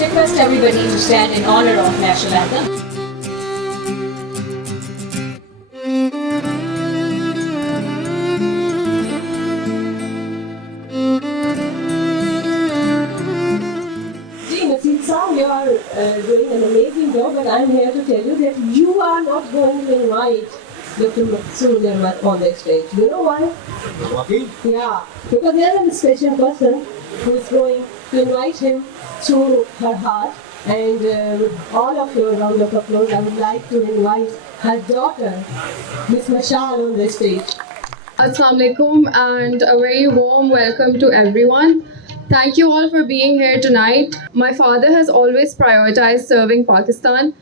Request everybody to stand in honor of national anthem. Naseem Saab, you are doing an amazing job, and I'm here to tell you that you are not going to invite Dr. Maqsood Ahmad on the stage. You know why? Okay. Yeah, because there is a special person who is going to invite him to her heart, and all of you, round of applause, I would like to invite her daughter, Miss Mashal, on the stage. Assalamu alaikum and a very warm welcome to everyone. Thank you all for being here tonight. My father has always prioritized serving Pakistan,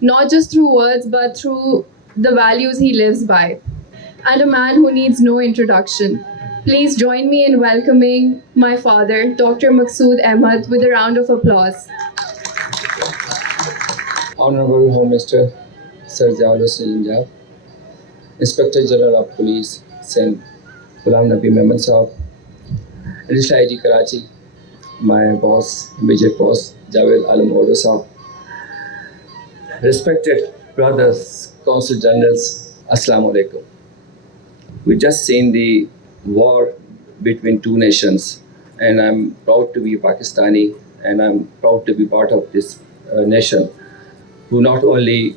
not just through words but through the values he lives by. And a man who needs no introduction. Please join me in welcoming my father, Dr. Maqsood Ahmad, with a round of applause. Honorable Home Minister Sir Jawad Hussain, Inspector General of Police Saint Ghulam Nabi Mehman Saab, Additional IGP Karachi, my boss, immediate boss, Javed Alam Odo Saab, respected brothers, Consul Generals, Assalamu Alaikum. We just seen the war between two nations, and I'm proud to be Pakistani, and I'm proud to be part of this nation who not only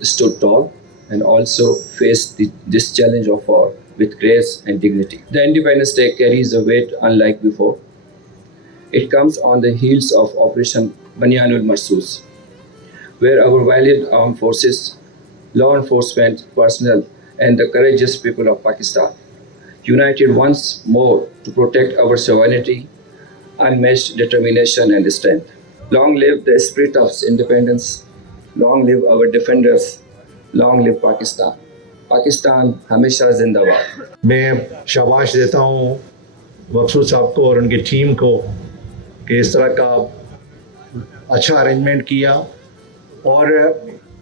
stood tall and also faced this challenge of war with grace and dignity. The Independence Day carries a weight unlike before. It comes on the heels of Operation Banyanul Marsus, where our valiant armed forces, law enforcement personnel, and the courageous people of Pakistan united once more to protect our sovereignty, unmatched determination and strength. Long live the spirit of independence, long live our defenders, long live Pakistan. Pakistan हमेशा जिंदाबाद। मैं शाबाश देता हूँ मकसूद साहब को और उनकी टीम को कि इस तरह का अच्छा अरेंजमेंट किया और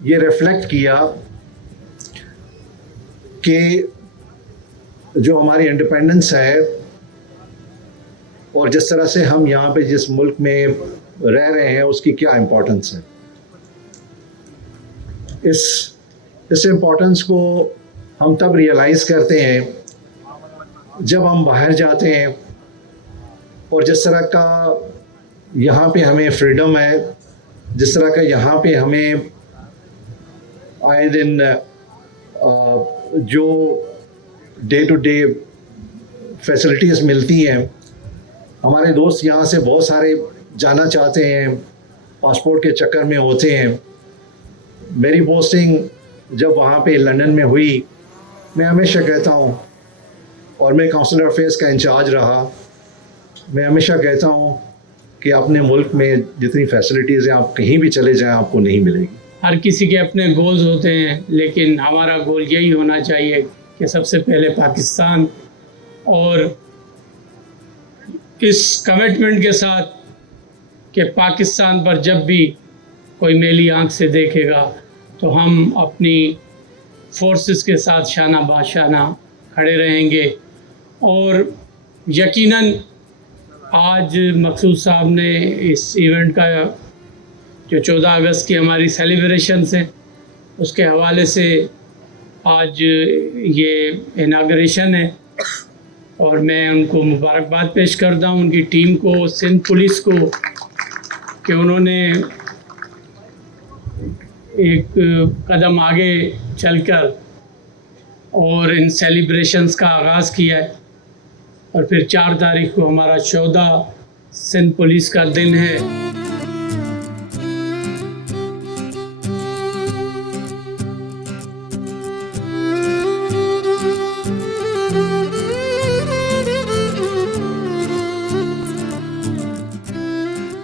ये रिफ्लेक्ट किया कि जो हमारी इंडिपेंडेंस है और जिस तरह से हम यहाँ पे जिस मुल्क में रह रहे हैं उसकी क्या इम्पोर्टेंस है। इस इम्पोर्टेंस को हम तब रियलाइज़ करते हैं जब हम बाहर जाते हैं और जिस तरह का यहाँ पे हमें फ्रीडम है, जिस तरह का यहाँ पे हमें आए दिन जो डे टू डे फैसिलिटीज़ मिलती हैं। हमारे दोस्त यहाँ से बहुत सारे जाना चाहते हैं, पासपोर्ट के चक्कर में होते हैं। मेरी पोस्टिंग जब वहाँ पे लंदन में हुई, मैं हमेशा कहता हूँ, और मैं काउंसलर अफेयर्स का इंचार्ज रहा, मैं हमेशा कहता हूँ कि अपने मुल्क में जितनी फैसिलिटीज़ हैं आप कहीं भी चले जाएं आपको नहीं मिलेगी। हर किसी के अपने गोल्स होते हैं, लेकिन हमारा गोल यही होना चाहिए कि सबसे पहले पाकिस्तान, और इस कमिटमेंट के साथ कि पाकिस्तान पर जब भी कोई मेली आंख से देखेगा तो हम अपनी फोर्सेस के साथ शाना बाशाना खड़े रहेंगे। और यकीनन आज मकसूद साहब ने इस इवेंट का जो 14 अगस्त की हमारी सेलिब्रेशंस हैं उसके हवाले से आज ये इनाग्रेशन है, और मैं उनको मुबारकबाद पेश करता हूँ, उनकी टीम को, सिंध पुलिस को, कि उन्होंने एक कदम आगे चलकर और इन सेलिब्रेशंस का आगाज़ किया है। और फिर 4 तारीख को हमारा 14 सिंध पुलिस का दिन है।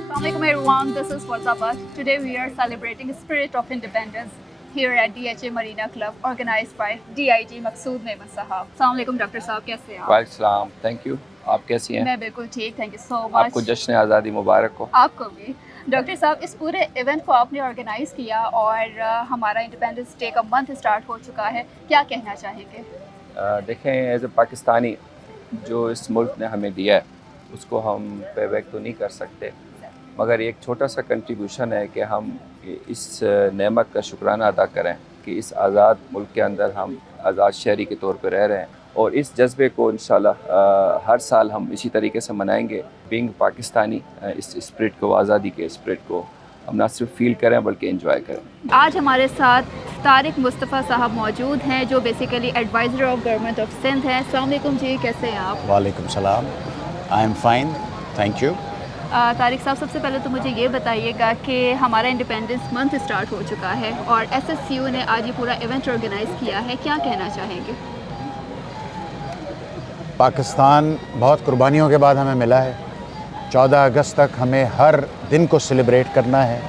Assalamualaikum everyone, this is Farzabad. Today we are celebrating Spirit of Independence here at DHA Marina Club organized by DIG Maqsood Mehman Sahab. Assalamualaikum Dr. Sahab, कैसे हैं आप? वालेकुम सलाम, थैंक यू। आप कैसी हैं? मैं बिल्कुल ठीक, थैंक यू सो मच। आपको जश्न आज़ादी मुबारक हो। आपको भी। डॉक्टर साहब, इस पूरे इवेंट को आपने ऑर्गेनाइज किया और हमारा इंडिपेंडेंस डे का मंथ स्टार्ट हो चुका है, क्या कहना चाहेंगे? देखें, एज ए पाकिस्तानी जो इस मुल्क ने हमें दिया है उसको हम पे बैक तो नहीं कर सकते, मगर एक छोटा सा कंट्रीब्यूशन है कि हम इस नेमत का शुक्राना अदा करें कि इस आज़ाद मुल्क के अंदर हम आज़ाद शहरी के तौर पर रह रहे हैं। और इस जज्बे को इंशाल्लाह हर साल हम इसी तरीके से मनाएंगे। बीइंग पाकिस्तानी, इस स्पिरिट को, आज़ादी के स्पिरिट को हम ना सिर्फ फील करें बल्कि एंजॉय करें। आज हमारे साथ तारिक मुस्तफ़ा साहब मौजूद हैं जो basically adviser of government of Sindh हैं। अस्सलाम वालेकुम जी, कैसे हैं आप? वालेकुम सलाम, I am fine, thank you. Tariq साहब, सबसे पहले तो मुझे ये बताइएगा कि हमारा इंडिपेंडेंस मंथ स्टार्ट हो चुका है और SSU ने आज ये पूरा इवेंट ऑर्गेनाइज़ किया है, क्या कहना चाहेंगे? पाकिस्तान बहुत कुर्बानियों के बाद हमें मिला है। 14 अगस्त तक हमें हर दिन को सेलिब्रेट करना है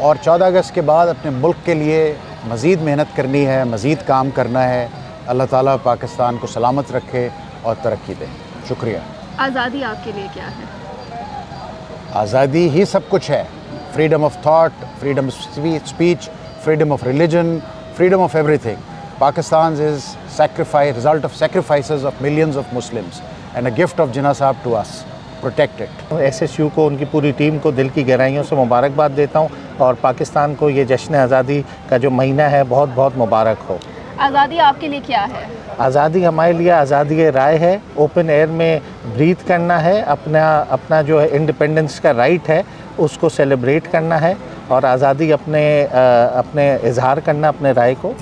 और 14 अगस्त के बाद अपने मुल्क के लिए मज़ीद मेहनत करनी है, मज़ीद काम करना है। अल्लाह ताला पाकिस्तान को सलामत रखे और तरक्की दे। शुक्रिया। आज़ादी आपके लिए क्या है? आज़ादी ही सब कुछ है। Freedom of thought, freedom of speech, freedom of religion, freedom of everything. Pakistan is result of sacrifices of millions of Muslims and a gift of Jinnah Sahab to us. Protect it. SSU को, उनकी पूरी team को दिल की गहराइयों से मुबारकबाद देता हूँ और पाकिस्तान को ये जश्न आज़ादी का जो महीना है बहुत बहुत मुबारक हो। आज़ादी आपके लिए क्या है? आज़ादी हमारे लिए आज़ादी राय है। ओपन एयर में ब्रीथ करना है, अपना जो है इंडिपेंडेंस का राइट है उसको सेलिब्रेट करना है और आज़ादी अपने इजहार करना अपने राय को।